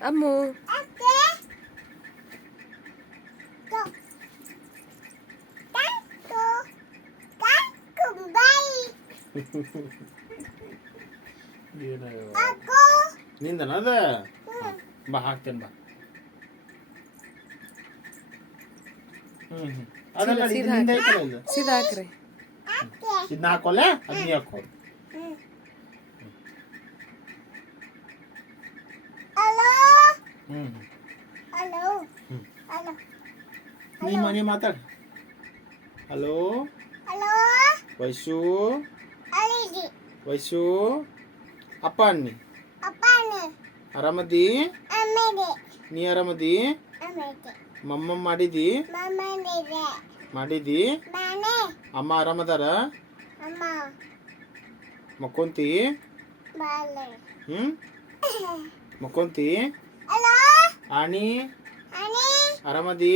ಅಮ್ಮು ನಿಂದನ ಅದ ಬಾ ಹಾಕ್ತೇನೆ ಬಾ ಅದಲ್ಲ ಇದು ನಿಂದ ಐತಲ್ಲ ಇದು ಸೀದಾ ಹಾಕ್ರಿ. ಇದನ್ನ ಹಾಕೋಲ್ಲ ಅದ್ ನೀ ಹಾಕೋ ನೀ ಮಾತಾಡ ಹಲೋ ವೈಶು ವೈಶು ಅಪ್ಪ ಅನ್ನಿ ಆರಾಮದಿ ನೀ ಆರಾಮದಿ ಮಮ್ಮ ಮಾಡಿದಿ ಮಾಡಿದಿ ಅಮ್ಮ ಆರಾಮದಾರ ಮಕ್ಕೊಂತಿ ಮಕ್ಕೊಂತಿ ಆಣಿ ಆರಾಮದಿ